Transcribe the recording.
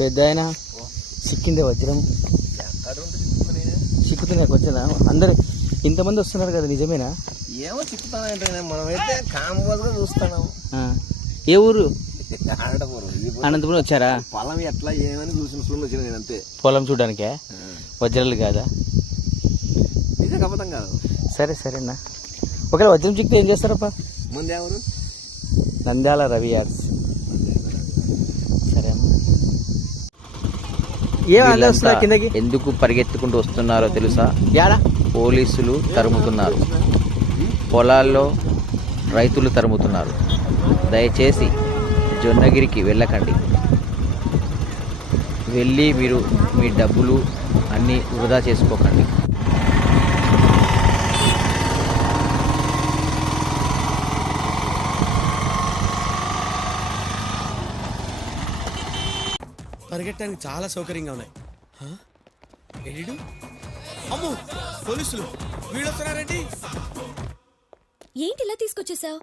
పెద్ద ఆయన సిక్కిందే వజ్రం చిక్కుతున్నాయి వజ్రా. అందరు ఇంతమంది వస్తున్నారు కదా, నిజమేనా? ఏమో చిక్కుతానంటే మనమైతే కాంబోజ్గా చూస్తున్నాం. ఏ ఊరు? అనంతపురం. అనంతపురం వచ్చారా? పొలం ఎట్లా ఏమని చూసిన వచ్చిన నేను అంతే. పొలం చూడడానికే? వజ్రాలు కాదా? నిజం కపతం కాదు. సరే సరేనా. ఒకవేళ వజ్రం చిక్కితే ఏం చేస్తారప్ప? ముందు ఎవరు? నంద్యాల రవి యార్స్. సరే అమ్మా. కిందకి ఎందుకు పరిగెత్తుకుంటూ వస్తున్నారో తెలుసా? యాడా? పోలీసులు తరుముతున్నారు, పొలాల్లో రైతులు తరుముతున్నారు. దయచేసి జొన్నగిరికి వెళ్ళకండి. వెళ్ళి మీరు మీ డబ్బులు అన్నీ వృధా చేసుకోకండి. పరిగెట్టడానికి చాలా సౌకర్యంగా ఉన్నాయి. ఎడిడు అమ్మో, పోలీసులు వీళ్ళు వస్తున్నారండి. ఏంటి ఇలా తీసుకొచ్చేసావు?